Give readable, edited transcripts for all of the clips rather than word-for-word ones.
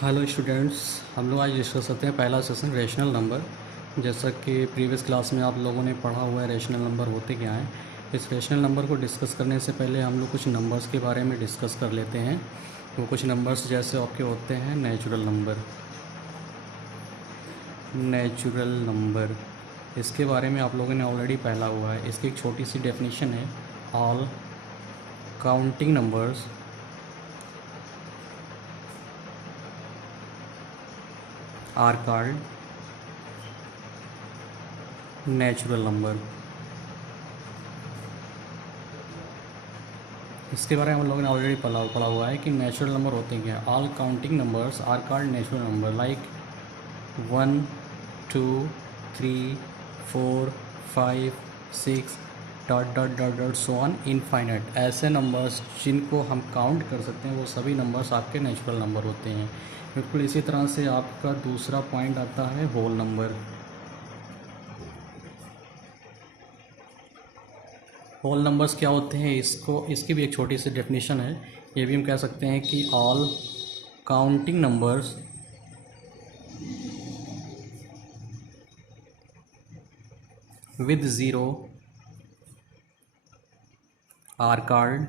Hello students, हम लोग आज डिस्कस करते हैं पहला सेशन रेशनल नंबर। जैसा कि प्रीवियस क्लास में आप लोगों ने पढ़ा हुआ है रेशनल नंबर होते क्या हैं। इस रेशनल नंबर को डिस्कस करने से पहले हम लोग कुछ नंबर्स के बारे में डिस्कस कर लेते हैं। वो कुछ नंबर्स जैसे आपके होते हैं नेचुरल नंबर, इसके बारे में आप लोगों ने ऑलरेडी पढ़ा हुआ है। इसकी एक छोटी सी डेफिनेशन है, all counting numbers are called natural number. इसके बारे में हम लोगों ने ऑलरेडी पढ़ा हुआ है कि नेचुरल नंबर होते हैं क्या। All counting numbers are called natural number, like 1 2 3 4 5 6 dot dot dot dot so on infinite. ऐसे नंबर्स जिनको हम काउंट कर सकते हैं वो सभी नंबर्स आपके नेचुरल नंबर होते हैं। बिल्कुल इसी तरह से आपका दूसरा पॉइंट आता है होल नंबर। होल नंबर्स क्या होते हैं, इसकी भी एक छोटी सी डेफिनेशन है। ये भी हम कह सकते हैं कि all counting numbers with zero are called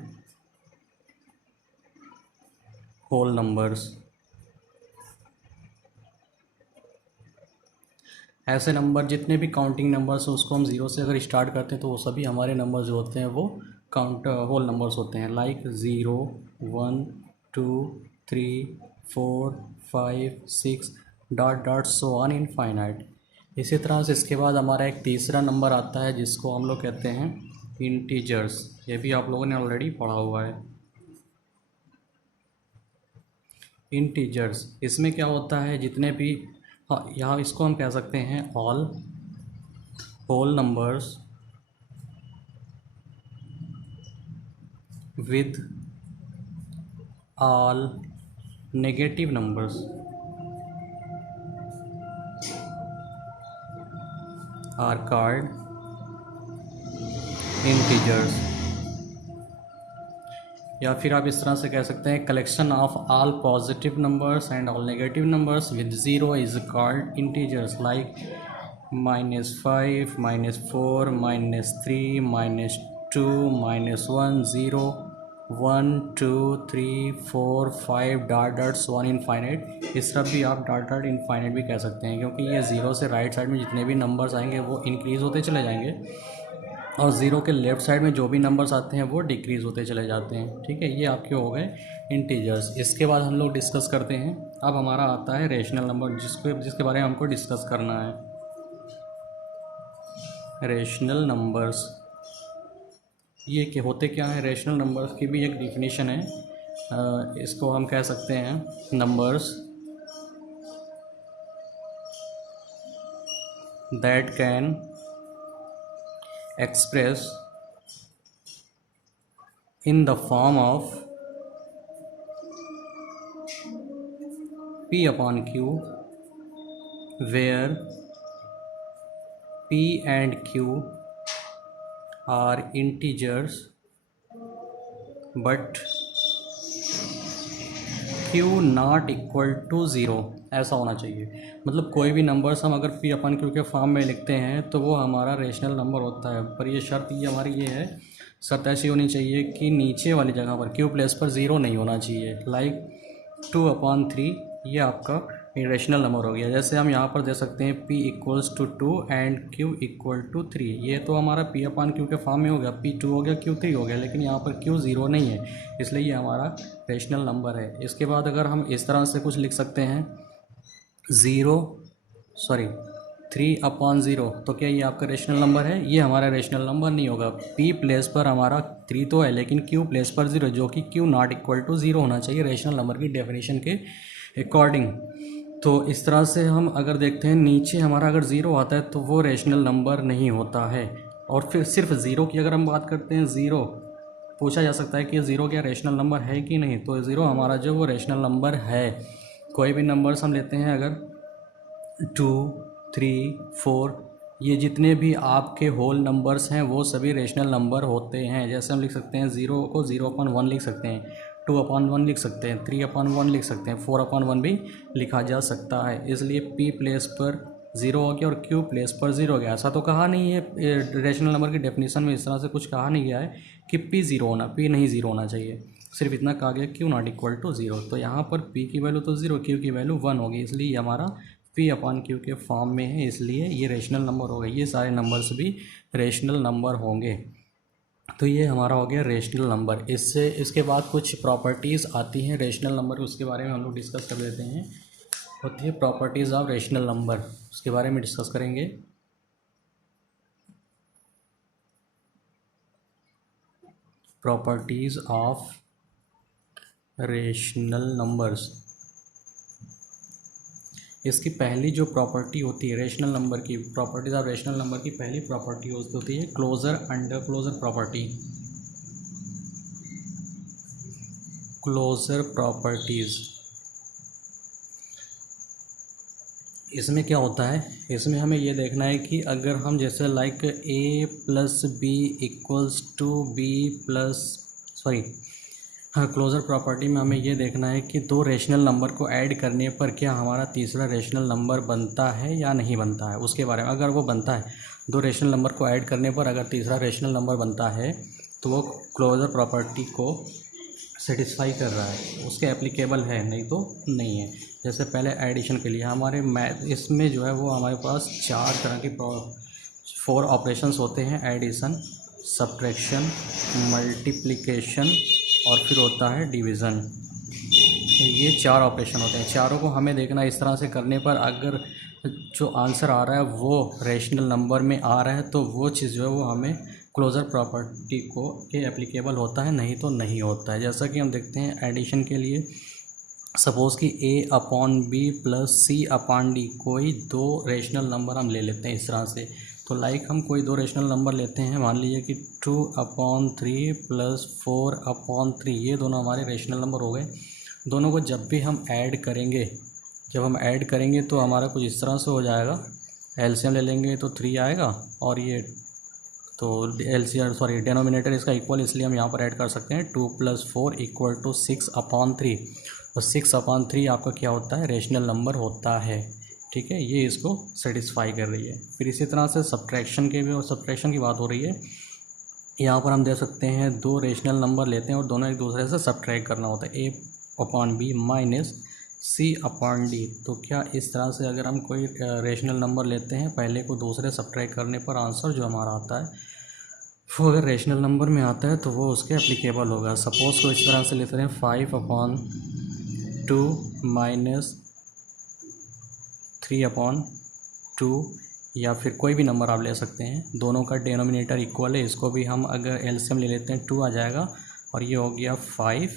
whole numbers. ऐसे नंबर जितने भी काउंटिंग नंबर्स हैं उसको हम ज़ीरो से अगर स्टार्ट करते हैं तो वो सभी हमारे नंबर जो होते हैं वो होल नंबर्स होते हैं, like 0 1 2 3 4 5 6 dot dot so on infinite. इसी तरह से इसके बाद हमारा एक तीसरा नंबर आता है जिसको हम लोग कहते हैं इंटीजर्स। ये भी आप लोगों ने ऑलरेडी पढ़ा हुआ है। इंटीजर्स इसमें क्या होता है, जितने भी यहाँ इसको हम कह सकते हैं all whole numbers with all negative numbers are called integers। या फिर आप इस तरह से कह सकते हैं collection of all positive numbers and all negative numbers with zero is called integers, like -5 -4 -3 -2 -1 0 1 2 3 4 5 dot dot so on infinite. इस तरफ भी आप डॉट डॉट इनफाइनाइट भी कह सकते हैं, क्योंकि ये ज़ीरो से राइट साइड में जितने भी नंबर्स आएंगे वो इंक्रीज़ होते चले जाएंगे और ज़ीरो के लेफ़्ट साइड में जो भी नंबर्स आते हैं वो डिक्रीज़ होते चले जाते हैं। ठीक है, ये आपके हो गए इंटीजर्स। इसके बाद हम लोग डिस्कस करते हैं, अब हमारा आता है रेशनल नंबर जिसके बारे में हमको डिस्कस करना है। रेशनल नंबर्स ये के होते क्या है, रेशनल नंबर्स की भी एक डिफिनीशन है। इसको हम कह सकते हैं numbers that can express in the form of P upon Q where P and Q are integers but Q not equal to zero. ऐसा होना चाहिए, मतलब कोई भी नंबर्स हम अगर P अपन Q के फॉर्म में लिखते हैं तो वो हमारा रेशनल नंबर होता है। पर ये शर्त ये हमारी ये है, शर्त ऐसी होनी चाहिए कि नीचे वाली जगह पर Q प्लेस पर ज़ीरो नहीं होना चाहिए, लाइक 2/3 ये आपका रेशनल नंबर हो गया। जैसे हम यहाँ पर दे सकते हैं P = 2 एंड Q = 3। ये तो हमारा P/Q के फॉर्म में हो गया, P 2 हो गया, Q 3 हो गया, लेकिन यहाँ पर Q 0 नहीं है, इसलिए ये हमारा रेशनल नंबर है। इसके बाद अगर हम इस तरह से कुछ लिख सकते हैं 3/0, तो क्या ये आपका रेशनल नंबर है? ये हमारा रेशनल नंबर नहीं होगा। P प्लेस पर हमारा 3 तो है, लेकिन Q प्लेस पर 0, जो कि Q नॉट इक्वल टू 0 होना चाहिए रेशनल नंबर की डेफिनेशन के अकॉर्डिंग। तो इस तरह से हम अगर देखते हैं नीचे हमारा अगर 0 आता है तो वो रेशनल नंबर नहीं होता है। और फिर सिर्फ ज़ीरो की अगर हम बात करते हैं, ज़ीरो पूछा जा सकता है कि ज़ीरो क्या रेशनल नंबर है कि नहीं, तो ज़ीरो हमारा जो वो रेशनल नंबर है। कोई भी नंबर्स हम लेते हैं, अगर 2 3 4 ये जितने भी आपके होल नंबर्स हैं वो सभी रेशनल नंबर होते हैं। जैसे हम लिख सकते हैं 0 को 0/1 लिख सकते हैं, 2/1 लिख सकते हैं, 3/1 लिख सकते हैं, 4/1 भी लिखा जा सकता है। इसलिए p प्लेस पर 0 हो गया और q प्लेस पर 0 हो गया। ऐसा तो कहा नहीं है रेशनल नंबर की डेफिनेशन में, इस तरह से कुछ कहा नहीं गया है कि p 0 होना, p नहीं 0 होना चाहिए, सिर्फ इतना कहा गया q नॉट इक्वल टू 0। तो यहाँ पर p की वैल्यू तो 0, q की वैल्यू 1 होगी, इसलिए ये हमारा p/q के फॉर्म में है, इसलिए ये रेशनल नंबर हो गए। ये सारे नंबर्स भी रेशनल नंबर होंगे। तो ये हमारा हो गया रेशनल नंबर। इससे इसके बाद कुछ प्रॉपर्टीज़ आती हैं रेशनल नंबर, उसके बारे में हम लोग डिस्कस कर लेते हैं। होती है प्रॉपर्टीज़ ऑफ रेशनल नंबर, उसके बारे में डिस्कस करेंगे। Properties of rational numbers. इसकी पहली जो प्रॉपर्टी होती है रेशनल नंबर की, प्रॉपर्टीज़ ऑफ रेशनल नंबर की पहली प्रॉपर्टी होती है closure under closure property. Closure properties, इसमें क्या होता है, इसमें हमें ये देखना है कि अगर हम जैसे like a plus B equals to B plus हाँ, क्लोजर प्रॉपर्टी में हमें ये देखना है कि दो रेशनल नंबर को ऐड करने पर क्या हमारा तीसरा रेशनल नंबर बनता है या नहीं बनता है, उसके बारे में। अगर वो बनता है, दो रेशनल नंबर को ऐड करने पर अगर तीसरा रेशनल नंबर बनता है तो वो क्लोजर प्रॉपर्टी को सेटिस्फाई कर रहा है, उसके एप्लीकेबल है, नहीं तो नहीं है। जैसे पहले एडिशन के लिए हमारे मैथ इसमें जो है वो हमारे पास 4 तरह की 4 ऑपरेशंस होते हैं, एडिशन, सब्ट्रैक्शन, मल्टीप्लिकेशन और फिर होता है डिवीज़न। ये 4 ऑपरेशन होते हैं। चारों को हमें देखना इस तरह से करने पर अगर जो आंसर आ रहा है वो रेशनल नंबर में आ रहा है तो वो चीज़ जो है वो हमें क्लोजर प्रॉपर्टी को के एप्लीकेबल होता है, नहीं तो नहीं होता है। जैसा कि हम देखते हैं एडिशन के लिए, सपोज़ कि a/b प्लस c/d कोई दो रेशनल नंबर हम ले लेते हैं इस तरह से। तो लाइक हम कोई दो रेशनल नंबर लेते हैं, मान लीजिए कि 2/3 प्लस 4/3, ये दोनों हमारे रेशनल नंबर हो गए। दोनों को जब भी हम ऐड करेंगे, जब हम ऐड करेंगे तो हमारा कुछ इस तरह से हो जाएगा। एलसीएम ले लेंगे तो 3 आएगा और ये तो डेनोमिनेटर इसका इक्वल, इसलिए हम यहाँ पर ऐड कर सकते हैं 2 + 4 = 6/3। और 6/3 आपका क्या होता है, रेशनल नंबर होता है। ठीक है, ये इसको सेटिस्फाई कर रही है। फिर इसी तरह से सब्ट्रैक्शन के भी, और सब्ट्रैक्शन की बात हो रही है, यहाँ पर हम दे सकते हैं दो रेशनल नंबर लेते हैं और दोनों एक दूसरे से सब्ट्रैक्ट करना होता है, a/b माइनस c/d। तो क्या इस तरह से अगर हम कोई रेशनल नंबर लेते हैं, पहले को दूसरे सब्ट्रैक्ट करने पर आंसर जो हमारा आता है वो अगर रेशनल नंबर में आता है तो वो उसके एप्लीकेबल होगा। सपोज़ को इस तरह से लेते हैं 5/2 माइनस 3/2, या फिर कोई भी नंबर आप ले सकते हैं। दोनों का डिनोमिनेटर इक्वल है, इसको भी हम अगर एलसीएम ले लेते हैं 2 आ जाएगा और ये हो गया 5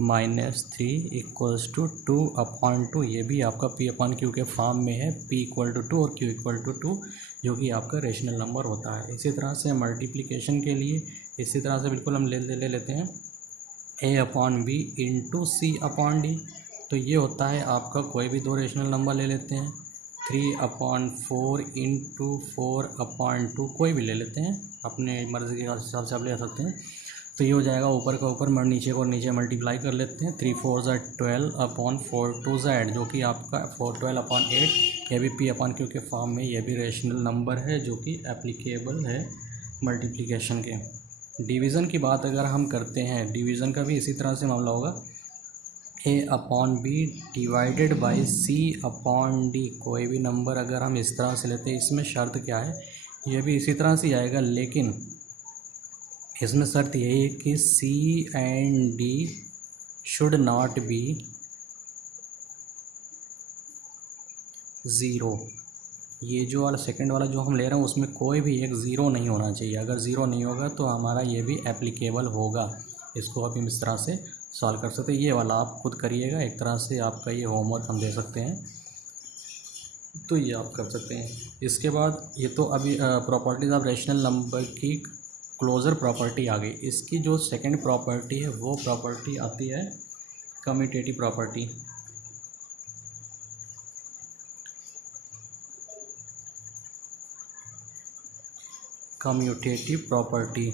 माइनस 3 इक्वल्स टू 2/2। ये भी आपका p/q के फॉर्म में है, p = 2 और q = 2, जो कि आपका रेशनल नंबर होता है। इसी तरह से मल्टीप्लिकेशन के लिए इसी तरह से बिल्कुल हम ले लेते हैं a/b इंटू c/d। तो ये होता है आपका, कोई भी दो रेशनल नंबर ले लेते हैं, 3/4 इंटू 4/2, कोई भी ले लेते हैं, अपने मर्ज़ी के हिसाब से आप ले सकते हैं। तो ये हो जाएगा ऊपर का ऊपर, नीचे को नीचे मल्टीप्लाई कर लेते हैं, 3 4 12/4 2 z, जो कि आपका 412/8। ये भी p/q के फॉर्म में, ये भी रेशनल नंबर है जो कि एप्लीकेबल है मल्टीप्लिकेशन के। डिवीज़न की बात अगर हम करते हैं, डिवीज़न का भी इसी तरह से मामला होगा, a/b डिवाइडेड बाई c/d। कोई भी नंबर अगर हम इस तरह से लेते हैं, इसमें शर्त क्या है, ये भी इसी तरह से आएगा, लेकिन इसमें शर्त यही है कि c and d should not be 0। ये जो वाला सेकंड वाला जो हम ले रहे हैं उसमें कोई भी एक ज़ीरो नहीं होना चाहिए। अगर ज़ीरो नहीं होगा तो हमारा ये भी एप्लीकेबल होगा। इसको आप इस तरह से सॉल्व कर सकते हैं। ये वाला आप खुद करिएगा, एक तरह से आपका ये होमवर्क हम दे सकते हैं, तो ये आप कर सकते हैं। इसके बाद ये तो अभी प्रॉपर्टीज़ ऑफ रेशनल नंबर की क्लोजर प्रॉपर्टी आ गई। इसकी जो सेकंड प्रॉपर्टी है वो प्रॉपर्टी आती है commutative property. Commutative property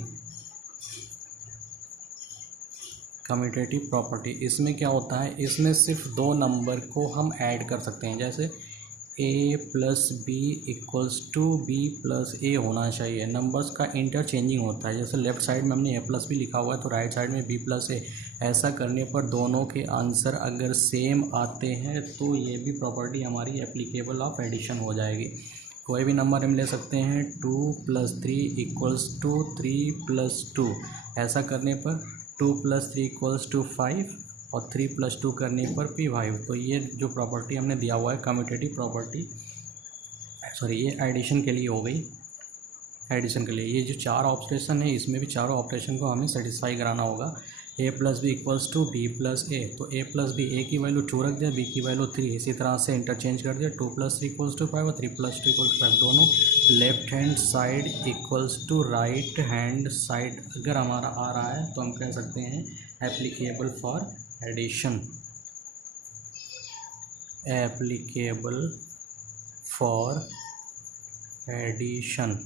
commutative property, इसमें क्या होता है, इसमें सिर्फ दो नंबर को हम ऐड कर सकते हैं। जैसे a plus B equals to B plus A होना चाहिए। नंबर्स का इंटरचेंजिंग होता है। जैसे लेफ्ट साइड में हमने a प्लस बी लिखा हुआ है तो राइट साइड में b प्लस ए। ऐसा करने पर दोनों के आंसर अगर सेम आते हैं तो ये भी प्रॉपर्टी हमारी एप्लीकेबल ऑफ एडिशन हो जाएगी। कोई भी नंबर हम ले सकते हैं, 2 + 3 इक्वल्स टू 3 + 2। ऐसा करने पर 2 + 3 इक्वल्स टू 5 और 3 + 2 करने पर भी 5। तो ये जो प्रॉपर्टी हमने दिया हुआ है कम्यूटेटिव प्रॉपर्टी, सॉरी ये एडिशन के लिए हो गई। एडिशन के लिए ये जो चार ऑपरेशन है इसमें भी चारों ऑपरेशन को हमें सेटिस्फाई कराना होगा। a + b equals to b + a, तो a + b, a की वैल्यू 2 रख दिया, b की वैल्यू 3, इसी तरह से इंटरचेंज कर दिया। 2 + 3 इक्वल्स टू 5 और 3 + 2 इक्वल्स 5। दोनों left hand side equals to right hand side अगर हमारा आ रहा है तो हम कह सकते हैं applicable for addition. Applicable for addition,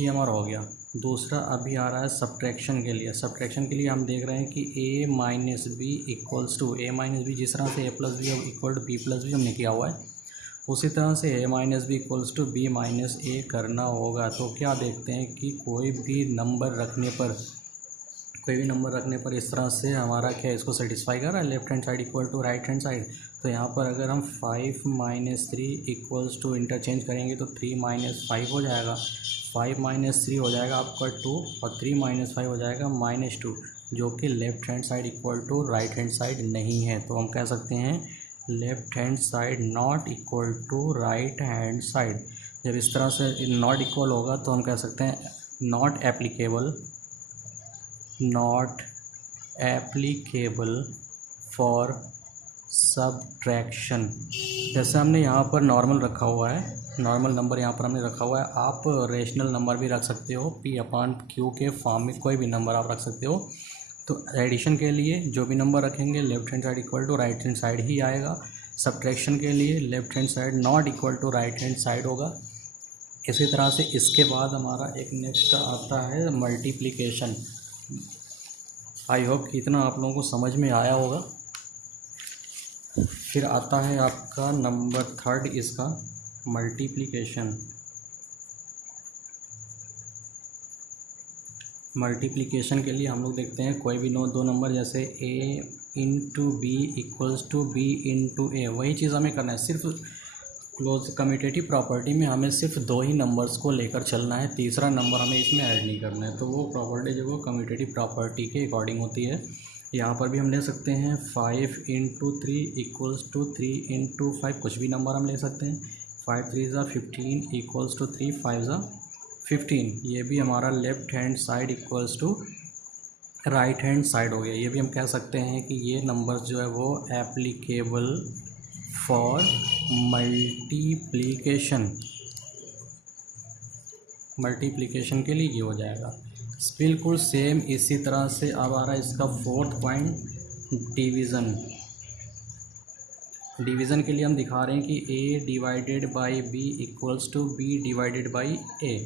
ये हमारा हो गया। दूसरा अभी आ रहा है सब्ट्रैक्शन के लिए। सब्ट्रैक्शन के लिए हम देख रहे हैं कि a - b equals to a - b, जिस तरह से a + b equal to b + b हमने किया हुआ है उसी तरह से a - b equals to b - a करना होगा। तो क्या देखते हैं कि कोई भी नंबर रखने पर इस तरह से हमारा क्या इसको सेटिस्फाई कर रहा है, left hand side equal to right hand side. तो यहाँ पर अगर हम 5 - 3 इक्वल्स टू इंटरचेंज करेंगे तो 3 - 5 हो जाएगा, 5 - 3 हो जाएगा आपका 2 और 3 - 5 हो जाएगा -2, जो कि left hand side equal to right hand side नहीं है। तो हम कह सकते हैं left hand side not equal to right hand side. जब इस तरह से नॉट इक्वल होगा तो हम कह सकते हैं नॉट एप्लीकेबल फॉर सब्ट्रैक्शन। जैसे हमने यहाँ पर नॉर्मल रखा हुआ है, नॉर्मल नंबर यहाँ पर हमने रखा हुआ है, आप रेशनल नंबर भी रख सकते हो, p/q के फॉर्म में कोई भी नंबर आप रख सकते हो। तो एडिशन के लिए जो भी नंबर रखेंगे left hand side equal to right hand side ही आएगा। सब्ट्रैक्शन के लिए left hand side not equal to right hand side होगा। इसी तरह से इसके बाद हमारा एक नेक्स्ट आता है मल्टीप्लिकेशन। आई होप कि इतना आप लोगों को समझ में आया होगा। फिर आता है आपका नंबर 3 इसका मल्टीप्लिकेशन। मल्टीप्लिकेशन के लिए हम लोग देखते हैं कोई भी दो नंबर, जैसे a × b equals to b × a, वही चीज़ हमें करना है। सिर्फ क्लोज कम्यूटेटिव प्रॉपर्टी में हमें सिर्फ दो ही नंबर्स को लेकर चलना है, तीसरा नंबर हमें इसमें ऐड नहीं करना है। तो वो प्रॉपर्टी जो वो कम्यूटेटिव प्रॉपर्टी के अकॉर्डिंग होती है। यहाँ पर भी हम ले सकते हैं 5 × 3 इक्वल्स टू 3 × 5, कुछ भी नंबर हम ले सकते हैं। 5 3 = 15 इक्वल्स टू 3 5 = 15। ये भी हमारा left hand side equals to right hand side हो गया। ये भी हम कह सकते हैं कि ये नंबर जो है वो एप्लीकेबल फॉर मल्टीप्लिकेशन के लिए ये हो जाएगा। बिल्कुल सेम इसी तरह से अब आ रहा है इसका 4th पॉइंट डिवीज़न के लिए हम दिखा रहे हैं कि a/b इक्वल्स टू b/a।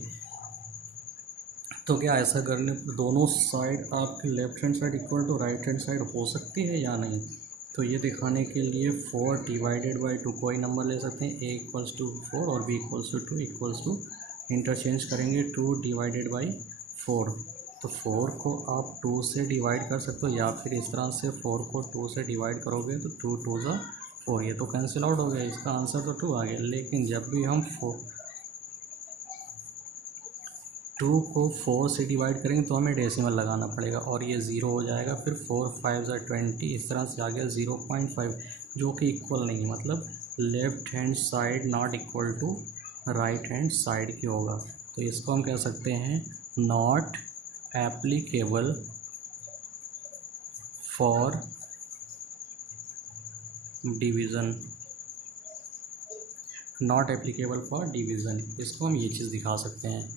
तो क्या ऐसा करने पर दोनों साइड आपकी left hand side equal to right hand side हो सकती है या नहीं? तो ये दिखाने के लिए 4/2 कोई नंबर ले सकते हैं, a इक्वल्स टू 4 और b equals to 2 equals to interchange करेंगे 2/4। तो 4 को आप 2 से डिवाइड कर सकते हो या फिर इस तरह से 4 को 2 से डिवाइड करोगे तो 2 2 = 4, ये तो कैंसिल आउट हो गया, इसका आंसर तो 2 आ गया। लेकिन जब भी हम 2 को 4 से डिवाइड करेंगे तो हमें डेसिमल लगाना पड़ेगा और ये 0 हो जाएगा। फिर 4 5 = 20, इस तरह से आ गया 0.5, जो कि इक्वल नहीं है, मतलब left hand side not equal to right hand side की होगा। तो इसको हम कह सकते हैं not applicable for division. Not applicable for division, इसको हम ये चीज़ दिखा सकते हैं।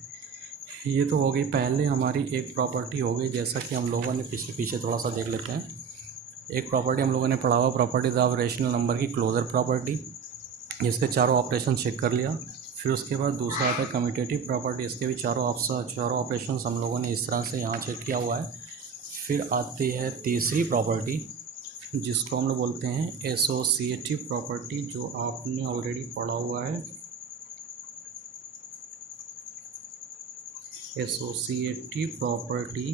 ये तो हो गई पहले हमारी एक प्रॉपर्टी हो गई, जैसा कि हम लोगों ने पीछे थोड़ा सा देख लेते हैं। एक प्रॉपर्टी हम लोगों ने पढ़ा हुआ प्रॉपर्टीज ऑफ रेशनल नंबर की क्लोजर प्रॉपर्टी, जिसके चारों ऑपरेशन चेक कर लिया। फिर उसके बाद दूसरा आता है कम्यूटेटिव प्रॉपर्टी, इसके भी चारों ऑपरेशन हम लोगों ने इस तरह से यहाँ चेक किया हुआ है। फिर आती है तीसरी प्रॉपर्टी जिसको हम लोग बोलते हैं एसोसिएटिव प्रॉपर्टी, जो आपने ऑलरेडी पढ़ा हुआ है। एसोसिएटिव प्रॉपर्टी,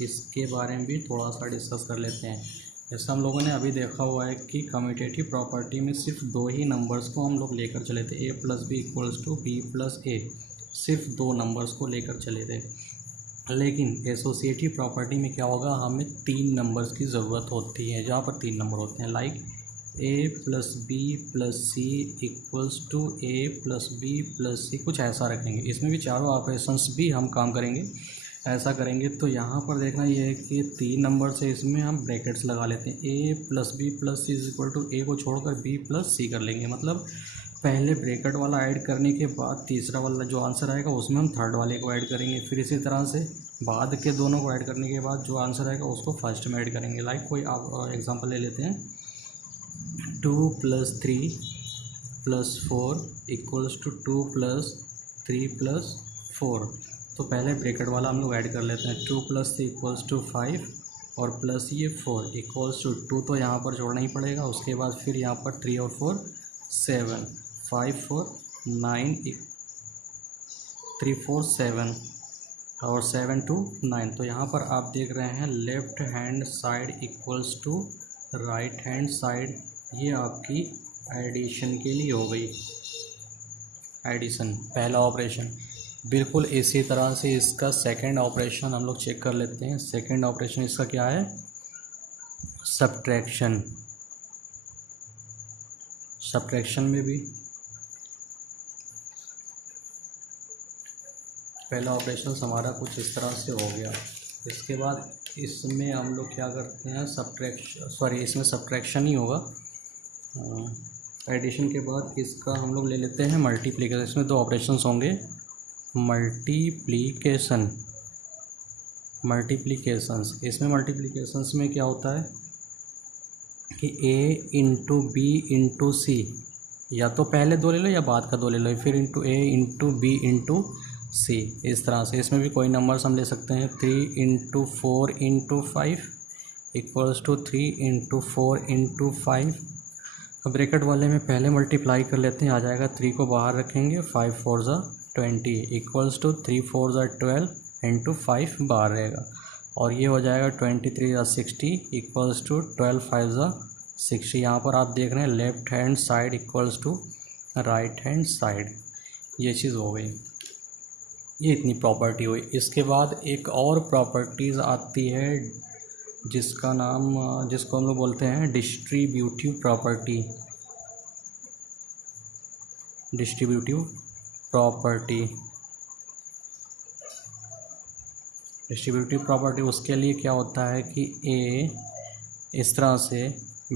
इसके बारे में भी थोड़ा सा डिस्कस कर लेते हैं। जैसे हम लोगों ने अभी देखा हुआ है कि कम्यूटेटिव प्रॉपर्टी में सिर्फ दो ही नंबर्स को हम लोग लेकर चले थे, a plus B equals to B plus A, सिर्फ दो नंबर्स को लेकर चले थे। लेकिन एसोसिएटिव प्रॉपर्टी में क्या होगा, हमें तीन नंबर्स की ज़रूरत होती है, जहाँ पर तीन नंबर होते हैं, like a plus B plus C equals to a plus B plus C, कुछ ऐसा रखेंगे। इसमें भी चारों ऑपरेशंस भी हम काम करेंगे, ऐसा करेंगे। तो यहाँ पर देखना ये है कि तीन नंबर से इसमें हम ब्रैकेट्स लगा लेते हैं, a plus B plus c is equal to a को छोड़कर b प्लस सी कर लेंगे। मतलब पहले ब्रैकेट वाला ऐड करने के बाद तीसरा वाला जो आंसर आएगा उसमें हम थर्ड वाले को ऐड करेंगे। फिर इसी तरह से बाद के दोनों को ऐड करने के बाद जो आंसर आएगा उसको फर्स्ट में ऐड करेंगे। लाइक कोई आप एग्जांपल ले लेते हैं, 2 plus 3 plus 4 equals to 2 plus 3 plus 4। तो पहले ब्रैकेट वाला हम लोग ऐड कर लेते हैं, 2 प्लस 3 इक्वल्स टू 5 और प्लस ये 4 इक्वल्स टू 2, तो यहाँ पर जोड़ना ही पड़ेगा। उसके बाद फिर यहाँ पर 3 और 4 7, 5 4 9, 3 4 7 और 7 2 9। तो यहाँ पर आप देख रहे हैं left hand side equals to right hand side, ये आपकी एडिशन के लिए हो गई, एडिशन पहला ऑपरेशन। बिल्कुल इसी तरह से इसका सेकंड ऑपरेशन हम लोग चेक कर लेते हैं। सेकंड ऑपरेशन इसका क्या है, सब्ट्रैक्शन। सब्ट्रैक्शन में भी पहला ऑपरेशन हमारा कुछ इस तरह से हो गया। इसके बाद इसमें हम लोग क्या करते हैं, इसमें सब्ट्रैक्शन ही होगा। एडिशन के बाद इसका हम लोग ले लेते हैं मल्टीप्लिकेशन। इसमें दो ऑपरेशंस होंगे, मल्टीप्लिकेशंस। इसमें मल्टीप्लिकेशंस में क्या होता है कि a इंटू बी इंटू सी, या तो पहले दो ले लो या बाद का दो ले लो, फिर into a into B into C, इस तरह से। इसमें भी कोई नंबर्स हम ले सकते हैं, 3 into 4 into 5 equals to 3 into 4 into 5। अब ब्रैकेट वाले में पहले मल्टीप्लाई कर लेते हैं, आ जाएगा 3 को बाहर रखेंगे, 5 4 ज़ा 20 इक्वल्स टू 3 4 ज़ा 12 इंटू 5 बाहर रहेगा, और ये हो जाएगा 23 ज़ा 60 इक्वल्स टू 12 5 ज़ा 60। यहाँ पर आप देख रहे हैं left hand side equals to right hand side, ये चीज़ हो गई। ये इतनी प्रॉपर्टी हुई। इसके बाद एक और प्रॉपर्टीज़ आती है जिसको हम लोग बोलते हैं डिस्ट्रीब्यूटिव प्रॉपर्टी। डिस्ट्रीब्यूटिव प्रॉपर्टी उसके लिए क्या होता है कि a इस तरह से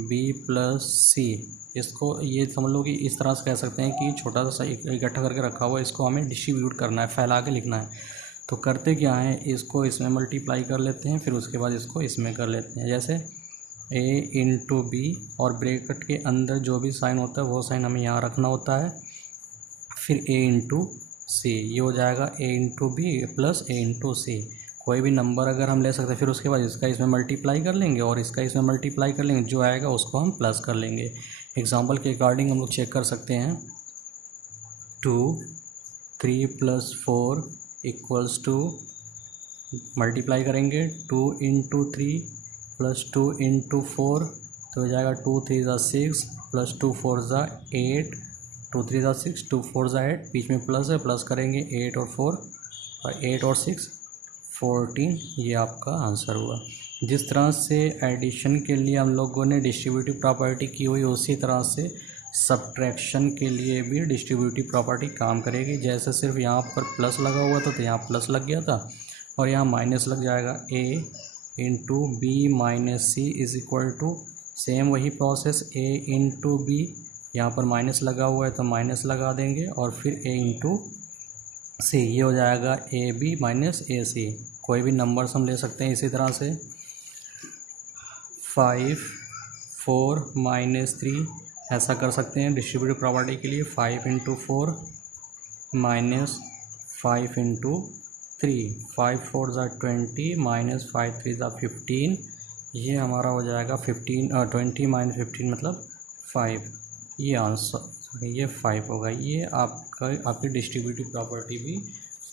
b प्लस सी, इसको ये समझ लो कि इस तरह से कह सकते हैं कि छोटा सा इकट्ठा करके रखा हुआ है, इसको हमें डिस्ट्रीब्यूट करना है, फैला के लिखना है। तो करते क्या है, इसको इसमें मल्टीप्लाई कर लेते हैं, फिर उसके बाद इसको इसमें कर लेते हैं। जैसे a इंटू बी, और ब्रैकेट के अंदर जो भी साइन होता है वो साइन हमें यहाँ रखना होता है, फिर a इंटू सी, ये हो जाएगा a into B plus a into C. कोई भी नंबर अगर हम ले सकते हैं, फिर उसके बाद इसका इसमें मल्टीप्लाई कर लेंगे और इसका इसमें मल्टीप्लाई कर लेंगे, जो आएगा उसको हम प्लस कर लेंगे। एग्जांपल के अकॉर्डिंग हम लोग चेक कर सकते हैं, 2 3 प्लस 4 इक्वल्स टू, मल्टीप्लाई करेंगे 2 इंटू 3 प्लस 2 इंटू 4, तो हो जाएगा 2 3 ज़ा 6 प्लस 2 4 ज़ा 8, 2 3 ज़ा 6 2 4 ज़ा 8, बीच में प्लस है, प्लस करेंगे 8 और 4, और 8 और 6 14, ये आपका आंसर हुआ। जिस तरह से एडिशन के लिए हम लोगों ने डिस्ट्रीब्यूटिव प्रॉपर्टी की हुई, उसी तरह से सब्ट्रैक्शन के लिए भी डिस्ट्रीब्यूटिव प्रॉपर्टी काम करेगी। जैसे सिर्फ यहाँ पर प्लस लगा हुआ था तो यहाँ प्लस लग गया था, और यहाँ माइनस लग जाएगा, a into b minus c is equal to, same वही प्रोसेस, a इंटू बी, यहाँ पर माइनस लगा हुआ है तो माइनस लगा देंगे, और फिर a इंटू सी, ये हो जाएगा ए बी माइनस ए सी। कोई भी नंबर्स हम ले सकते हैं इसी तरह से, 5 4 -3, ऐसा कर सकते हैं डिस्ट्रीब्यूटिव प्रॉपर्टी के लिए। 5 इंटू 4 माइनस 5 इंटू 3, 5 4 ज़ा 20 माइनस 5 3 ज़ा 15, ये हमारा हो जाएगा 20 माइनस 15 मतलब 5। ये आंसर, ये 5 होगा। ये आपकी डिस्ट्रीब्यूटिव प्रॉपर्टी भी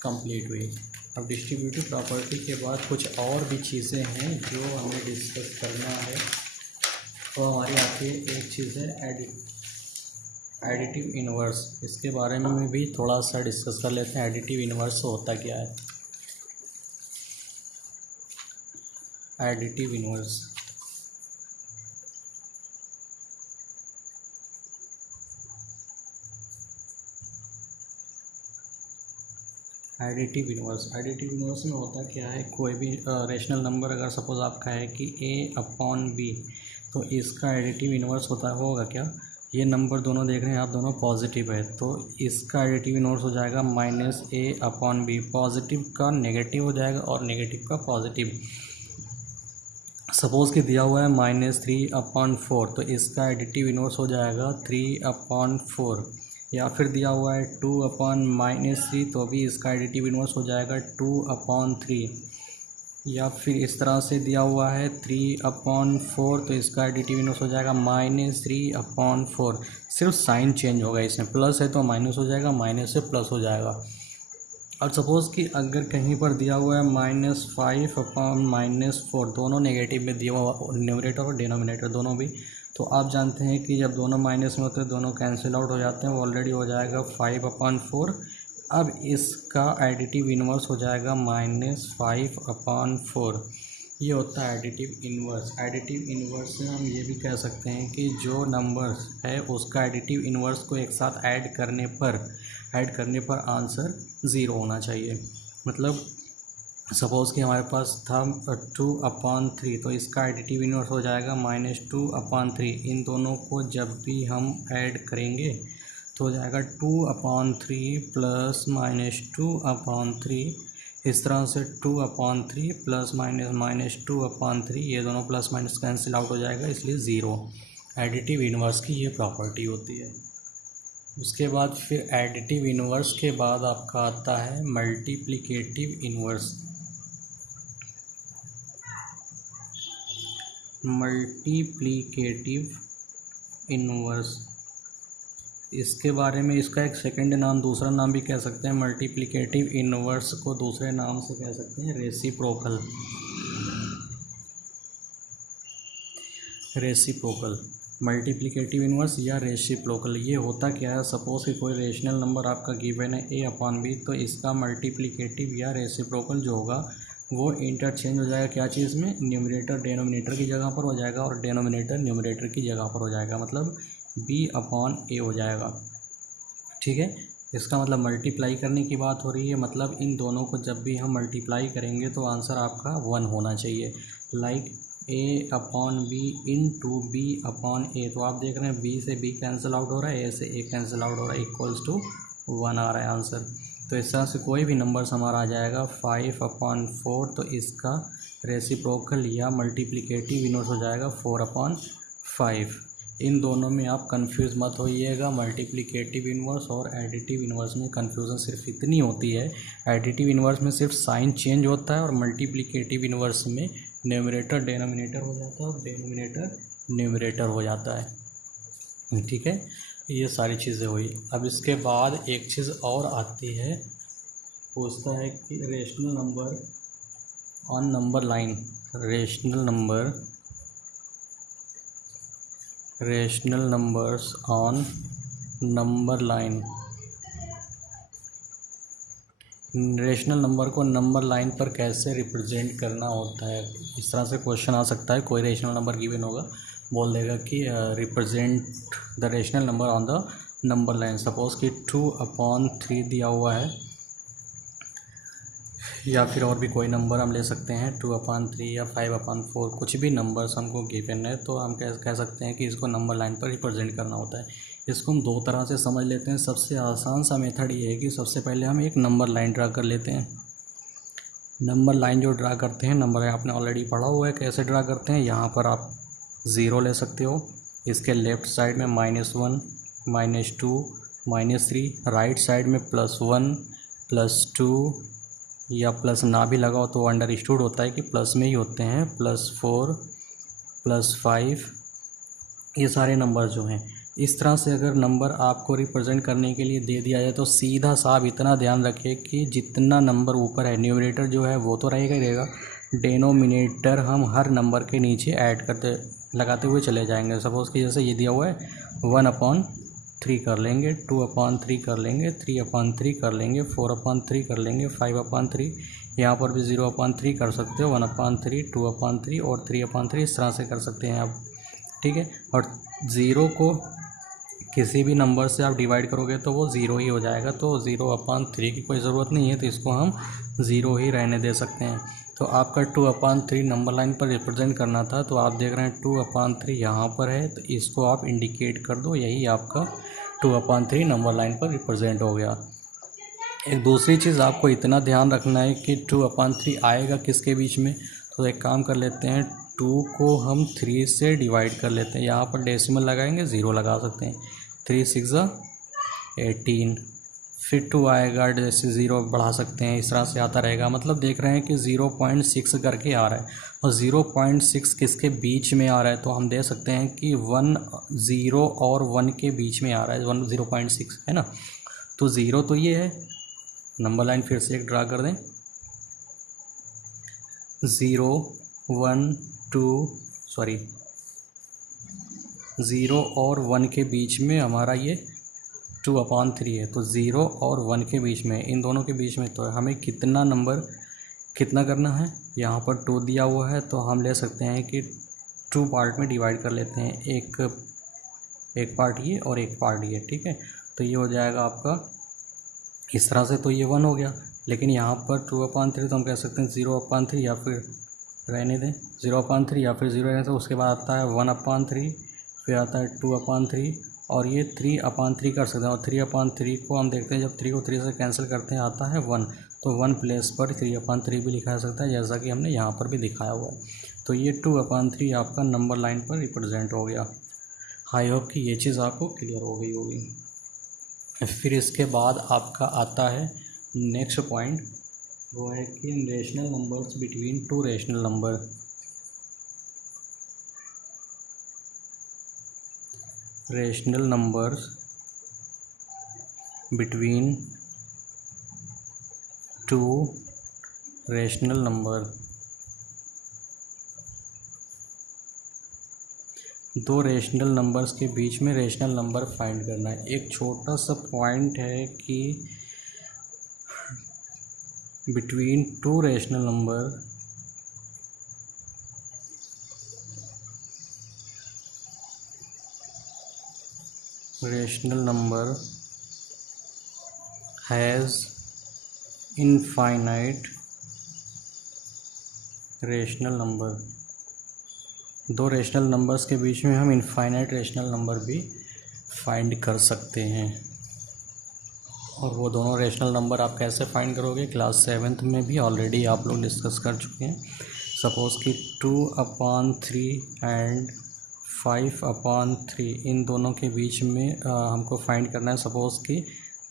कंप्लीट हुई। अब डिस्ट्रीब्यूटिव प्रॉपर्टी के बाद कुछ और भी चीज़ें हैं जो हमें डिस्कस करना है। तो हमारी आती है एक चीज़ है एडिटिव इन्वर्स। इसके बारे में भी थोड़ा सा डिस्कस कर लेते हैं। एडिटिव इन्वर्स होता क्या है? एडिटिव इन्वर्स, एडिटिव इन्वर्स में होता क्या है, कोई भी रेशनल नंबर अगर सपोज़ आपका है कि a/b, तो इसका एडिटिव इन्वर्स होगा क्या? ये नंबर दोनों देख रहे हैं आप, दोनों पॉजिटिव है, तो इसका एडिटिव इन्वर्स हो जाएगा -a/b। पॉजिटिव का नेगेटिव हो जाएगा और नेगेटिव का पॉजिटिव। सपोज़ कि दिया हुआ है -3/4, तो इसका एडिटिव इन्वर्स हो जाएगा 3/4। या फिर दिया हुआ है 2/-3, तो भी इसका एडिटिव इन्वर्स हो जाएगा 2/3। या फिर इस तरह से दिया हुआ है 3/4, तो इसका एडिटिव इन्वर्स हो जाएगा -3/4। सिर्फ साइन चेंज होगा, इसमें प्लस है तो माइनस हो जाएगा, माइनस से प्लस हो जाएगा। और सपोज़ कि अगर कहीं पर दिया हुआ है -5/-4, दोनों नेगेटिव में दिया हुआ, न्यूमरेटर और डिनोमिनेटर दोनों भी, तो आप जानते हैं कि जब दोनों माइनस में होते हैं दोनों कैंसिल आउट हो जाते हैं, वो ऑलरेडी हो जाएगा 5/4। अब इसका एडिटिव इन्वर्स हो जाएगा -5/4। ये होता है एडिटिव इन्वर्स। एडिटिव इन्वर्स से हम ये भी कह सकते हैं कि जो नंबर्स है उसका एडिटिव इन्वर्स को एक साथ ऐड करने पर आंसर ज़ीरो होना चाहिए। मतलब सपोज़ कि हमारे पास था 2/3, तो इसका एडिटिव इन्वर्स हो जाएगा -2/3। इन दोनों को जब भी हम ऐड करेंगे तो हो जाएगा 2/3 प्लस -2/3। इस तरह से 2/3 प्लस -2/3, ये दोनों प्लस माइनस कैंसिल आउट हो जाएगा, इसलिए ज़ीरो। एडिटिव इन्वर्स की ये प्रॉपर्टी होती है। उसके बाद फिर एडिटिव इन्वर्स के बाद आपका आता है मल्टीप्लिकेटिव इन्वर्स। मल्टीप्लिकेटिव इन्वर्स, इसके बारे में इसका एक सेकंड नाम, दूसरा नाम भी कह सकते हैं। मल्टीप्लिकेटिव इन्वर्स को दूसरे नाम से कह सकते हैं रेसिप्रोकल। मल्टीप्लिकेटिव इन्वर्स या रेसिप्रोकल, ये होता क्या है? सपोज़ कि कोई रेशनल नंबर आपका गिवन है a/b, तो इसका मल्टीप्लिकेटिव या रेसिप्रोकल जो होगा वो इंटरचेंज हो जाएगा। क्या चीज़ में? न्यूमरेटर डिनोमिनेटर की जगह पर हो जाएगा और डिनोमिनेटर न्यूमरेटर की जगह पर हो जाएगा, मतलब b/a हो जाएगा। ठीक है, इसका मतलब मल्टीप्लाई करने की बात हो रही है, मतलब इन दोनों को जब भी हम मल्टीप्लाई करेंगे तो आंसर आपका 1 होना चाहिए। लाइक a/b इंटू b/a, तो आप देख रहे हैं b से b कैंसिल आउट हो रहा है, a से a कैंसिल आउट हो रहा है, इक्वल्स टू 1 आ रहा है आंसर। तो इस तरह से कोई भी नंबर्स हमारा आ जाएगा 5/4, तो इसका रेसिप्रोकल या मल्टीप्लिकेटिव इन्वर्स हो जाएगा 4/5। इन दोनों में आप कंफ्यूज मत होइएगा। मल्टीप्लिकेटिव इन्वर्स और एडिटिव इन्वर्स में कंफ्यूजन सिर्फ इतनी होती है, एडिटिव इन्वर्स में सिर्फ साइन चेंज होता है और मल्टीप्लिकेटिव इन्वर्स में न्यूमरेटर डिनोमिनेटर हो जाता है और डिनोमिनेटर न्यूमरेटर हो जाता है। ठीक है, ये सारी चीज़ें हुई। अब इसके बाद एक चीज़ और आती है, पूछता है कि rational number on number line. Rational numbers on number line. Rational number को नंबर लाइन पर कैसे रिप्रेजेंट करना होता है, इस तरह से क्वेश्चन आ सकता है। कोई रेशनल नंबर गिवन होगा, बोल देगा कि represent the rational number on the number line. Suppose कि 2/3 दिया हुआ है, या फिर और भी कोई नंबर हम ले सकते हैं 2/3 या 5/4, कुछ भी नंबर्स हमको गिवन है, तो हम कह सकते हैं कि इसको नंबर लाइन पर रिप्रेजेंट करना होता है। इसको हम दो तरह से समझ लेते हैं। सबसे आसान सा मेथड ये है कि सबसे पहले हम एक नंबर लाइन ड्रा कर लेते हैं। नंबर लाइन जो ड्रा करते हैं, नंबर आपने ऑलरेडी पढ़ा हुआ है कैसे ड्रा करते हैं। यहाँ पर आप 0 ले सकते हो, इसके लेफ़्ट साइड में -1, -2, -3, राइट साइड में +1, +2, या प्लस ना भी लगाओ तो अंडरस्टूड होता है कि प्लस में ही होते हैं, +4 +5 ये सारे नंबर जो हैं। इस तरह से अगर नंबर आपको रिप्रेजेंट करने के लिए दे दिया जाए तो सीधा सा आप इतना ध्यान रखें कि जितना नंबर ऊपर है न्यूमरेटर जो है वो तो रहेगा ही रहेगा, डेनोमिनेटर हम हर नंबर के नीचे ऐड करते लगाते हुए चले जाएंगे। सपोज़ कि जैसे ये दिया हुआ है 1/3 कर लेंगे, 2/3 कर लेंगे, 3/3 कर लेंगे, 4/3 कर लेंगे, 5/3, यहाँ पर भी 0/3 कर सकते हो, 1/3, 2/3 और 3/3 इस तरह से कर सकते हैं आप, ठीक है। और ज़ीरो को किसी भी नंबर से आप डिवाइड करोगे तो वो ज़ीरो ही हो जाएगा, तो 0/3 की कोई ज़रूरत नहीं है, तो इसको हम ज़ीरो ही रहने दे सकते हैं। तो आपका 2/3 नंबर लाइन पर रिप्रेजेंट करना था, तो आप देख रहे हैं 2/3 यहाँ पर है, तो इसको आप इंडिकेट कर दो, यही आपका 2/3 नंबर लाइन पर रिप्रेजेंट हो गया। एक दूसरी चीज़ आपको इतना ध्यान रखना है कि 2/3 आएगा किसके बीच में, तो एक काम कर लेते हैं, 2 को हम 3 से डिवाइड कर लेते हैं, यहाँ पर डेसिमल लगाएंगे, 0 लगा सकते हैं, 3 6 18, फिर 2 आएगा, जैसे 0 बढ़ा सकते हैं, इस तरह से आता रहेगा। मतलब देख रहे हैं कि 0.6 करके आ रहा है, और 0.6 किसके बीच में आ रहा है, तो हम दे सकते हैं कि 1 0 और 1 के बीच में आ रहा है, 0.6 है ना। तो 0 तो ये है, नंबर लाइन फिर से एक ड्रा कर दें, 0 और 1 के बीच में हमारा ये 2/3 है, तो 0 और 1 के बीच में, इन दोनों के बीच में, तो हमें कितना करना है, यहाँ पर 2 दिया हुआ है, तो हम ले सकते हैं कि 2 पार्ट में डिवाइड कर लेते हैं, एक पार्ट ये और एक पार्ट ये, ठीक है। तो ये हो जाएगा आपका इस तरह से, तो ये 1 हो गया। लेकिन यहाँ पर 2/3 तो हम कह सकते हैं 0/3 या फिर रहने दें 0/3 या फिर 0 रहने, तो उसके बाद आता है 1/3, फिर आता है 2/3 और ये 3/3 कर सकते हैं। और 3/3 को हम देखते हैं, जब 3 को 3 से कैंसिल करते हैं आता है 1, तो 1 प्लेस पर 3/3 भी लिखा जा सकता है, जैसा कि हमने यहाँ पर भी दिखाया हुआ है। तो ये 2/3 आपका नंबर लाइन पर रिप्रेजेंट हो गया। आई होप कि ये चीज़ आपको क्लियर हो गई होगी। फिर इसके बाद आपका आता है नेक्स्ट पॉइंट, वो है कि rational numbers between two rational number. Rational numbers between two rational number, दो रेशनल नंबर्स के बीच में रेशनल नंबर फाइंड करना है। एक छोटा सा पॉइंट है कि between two rational number has infinite rational number. दो रेशनल नंबर्स के बीच में हम इनफाइनाइट रेशनल नंबर भी फाइंड कर सकते हैं। और वो दोनों रेशनल नंबर आप कैसे फाइंड करोगे, क्लास 7th में भी ऑलरेडी आप लोग डिस्कस कर चुके हैं। सपोज़ कि 2/3 एंड 5/3 इन दोनों के बीच में हमको फाइंड करना है। सपोज़ कि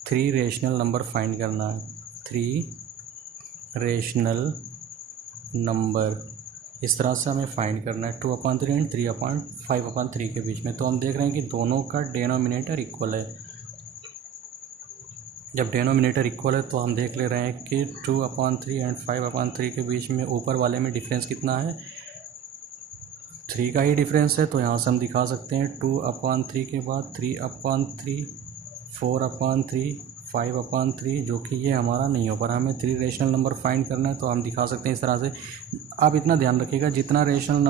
3 रेशनल नंबर फाइंड करना है, 3 रेशनल नंबर इस तरह से हमें फाइंड करना है 2/3 एंड 5/3 के बीच में। तो हम देख रहे हैं कि दोनों का डेनोमिनेटर इक्वल है। जब डेनोमिनेटर इक्वल है तो हम देख ले रहे हैं कि 2/3 एंड 5/3 के बीच में ऊपर वाले में डिफरेंस कितना है, 3 का ही डिफरेंस है। तो यहाँ से हम दिखा सकते हैं 2/3 के बाद 3/3, 4/3, 5/3, जो कि ये हमारा नहीं हो पर हमें 3 रेशनल नंबर फाइंड करना है, तो हम दिखा सकते हैं इस तरह से। आप इतना ध्यान रखिएगा, जितना रेशनल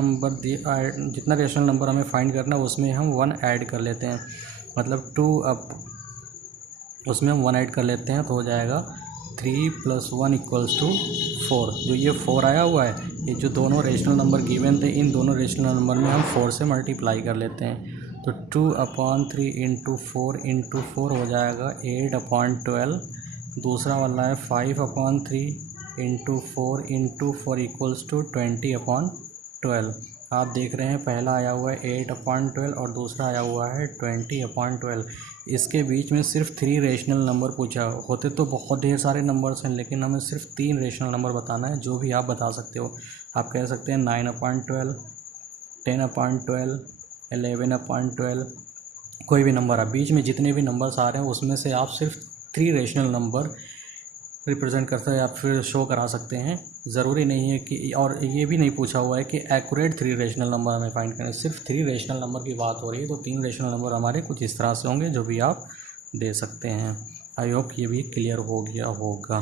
नंबर हमें फाइंड करना है उसमें हम 1 ऐड कर लेते हैं, मतलब उसमें हम 1 ऐड कर लेते हैं, तो हो जाएगा 3 + 1 = 4। जो ये 4 आया हुआ है, ये जो दोनों रेशनल नंबर गिवन थे, इन दोनों रेशनल नंबर में हम 4 से मल्टीप्लाई कर लेते हैं। तो 2/3 × 4 × 4 हो जाएगा 8/12। दूसरा वाला है 5/3 × 4 × 4 = 20/12। आप देख रहे हैं पहला आया हुआ है 8/12 और दूसरा आया हुआ है 20/12। इसके बीच में सिर्फ 3 रेशनल नंबर पूछा। होते तो बहुत ढेर सारे नंबर्स हैं, लेकिन हमें सिर्फ 3 रेशनल नंबर बताना है, जो भी आप बता सकते हो। आप कह सकते हैं 9/12, 10/12, 11/12, कोई भी नंबर। आप बीच में जितने भी नंबर्स आ रहे हैं उसमें से आप सिर्फ 3 रेशनल नंबर रिप्रेजेंट करते हैं या फिर शो करा सकते हैं। ज़रूरी नहीं है कि, और ये भी नहीं पूछा हुआ है कि एक्यूरेट 3 रेशनल नंबर हमें फाइंड करें, सिर्फ 3 रेशनल नंबर की बात हो रही है। तो 3 रेशनल नंबर हमारे कुछ इस तरह से होंगे जो भी आप दे सकते हैं। आई होप ये भी क्लियर हो गया होगा।